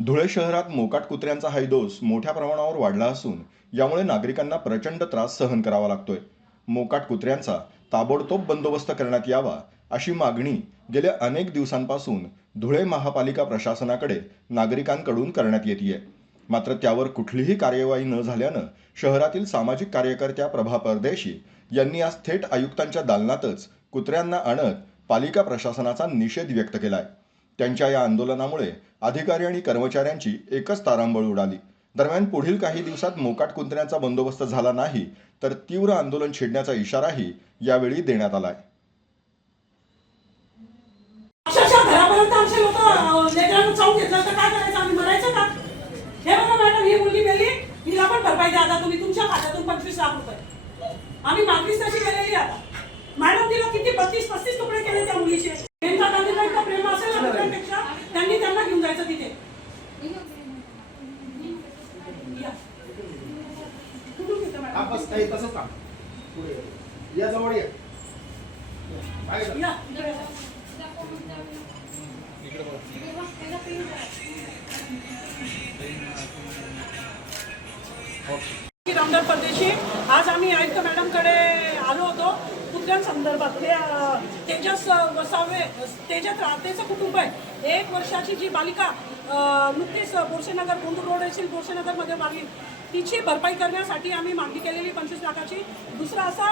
धुळे शहरात मोकाट कुत्र्यांचा हैदोस मोठ्या प्रमाणावर वाढला असून यामुळे नागरिकांना प्रचंड त्रास सहन करावा लागतोय. मोकाट कुत्र्यांचा ताबडतोब बंदोबस्त करण्यात यावा अशी मागणी गेल्या अनेक दिवसांपासून धुळे महापालिका प्रशासनाकडे नागरिकांकडून करण्यात येते मात्र त्यावर कुठलीही कार्यवाही न झाल्यानं शहरातील सामाजिक कार्यकर्त्या प्रभा परदेशी यांनी आज थेट आयुक्तांच्या दालनातच कुत्र्यांना आणत पालिका प्रशासनाचा निषेध व्यक्त केलाय. त्यांच्या या आंदोलनामुळे अधिकारी आणि कर्मचाऱ्यांची एकच तारांबळ उडाली. दरम्यान पुढील काही दिवसात मोकाट कुत्र्यांचा बंदोबस्त झाला नाही तर तीव्र आंदोलन छेडण्याचा इशाराही यावेळी देण्यात आलाय. आम्ही मागणीच तशी केलेली आता. मॅडम तिला किती बत्तीस पस्तीस तुकडे केले त्या मुलीचे प्रेमचा गांधीला इतकं प्रेम असेल ना कुत्र्यांपेक्षा त्यांनी त्यांना घेऊन जायचं तिथे या. कुठून घेतं हा मॅडम? बस काही तसंच काम. पुढे ये. या जवळ ये. परदेशी. आज आम्ही आयुक्त मॅडमकडे आलो होतो. संदर्भात हे तेजस वसावे तेजस राहतेचं कुटुंब आहे. एक वर्षाची जी बालिका नुकतीच बोरसेनगर गोंदूर रोड येथील बोरसेनगरमध्ये मारली. तिची भरपाई करण्यासाठी आम्ही मागणी केलेली पंचवीस लाखाची. दुसरा असा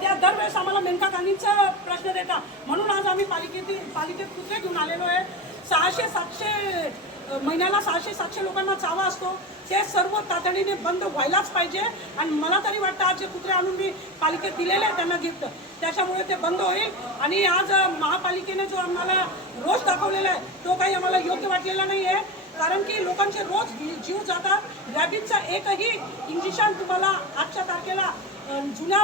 त्या दरवेळेस आम्हाला मेनका गांधींचा प्रश्न देता. म्हणून आज आम्ही पालिकेतील पालिकेत कुत्रे घेऊन आलेलो आहे? सहाशे सातशे महिन्याला सहाशे सातशे लोकांना चावा असतो. ते सर्व तातडीने बंद व्हायलाच पाहिजे. आणि मला तरी वाटतं आज जे कुत्रे आणून मी पालिकेत दिलेले आहे त्यांना गिफ्ट. त्याच्यामुळे ते बंद होईल. आणि आज महापालिकेने जो आम्हाला रोज दाखवलेला आहे तो काही आम्हाला योग्य वाटलेला नाही आहे कारण की लोकांचे रोज जीव जातात. रॅबिटचा एकही इंजेक्शन तुम्हाला आजच्या तारखेला जुन्या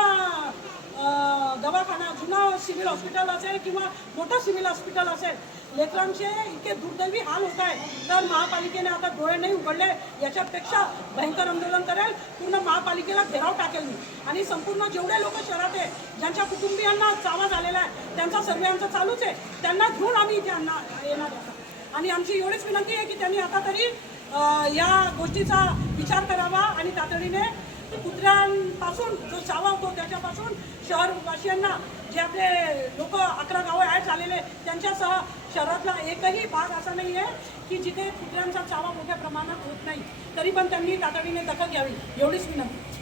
दवाखाना जुना सिव्हिल हॉस्पिटल असेल किंवा मोठं सिव्हिल हॉस्पिटल असेल लेकरांचे इतके दुर्दैवी हाल होत आहे तर महापालिकेने आता डोळे नाही उघडले याच्यापेक्षा भयंकर आंदोलन करेल. पूर्ण महापालिकेला घेराव टाकेल मी. आणि संपूर्ण जेवढे लोक शहरात आहे ज्यांच्या कुटुंबियांना चावा झालेला आहे त्यांचा सर्वे आमचा चालूच आहे. त्यांना घेऊन आम्ही इथे आणणार येणार आणि आमची एवढीच विनंती आहे की त्यांनी आता तरी या गोष्टीचा विचार करावा आणि तातडीने कुत्र्यांपासून जो चावा होतो त्याच्यापासून शहरवासियांना जे आपले लोक अकरा गावं ॲड झालेले त्यांच्यासह शहरातला एकही भाग असा नाही आहे की जिथे कुत्र्यांचा चावा मोठ्या प्रमाणात होत नाही. तरी पण त्यांनी तातडीने दखल घ्यावी एवढीच विनंती.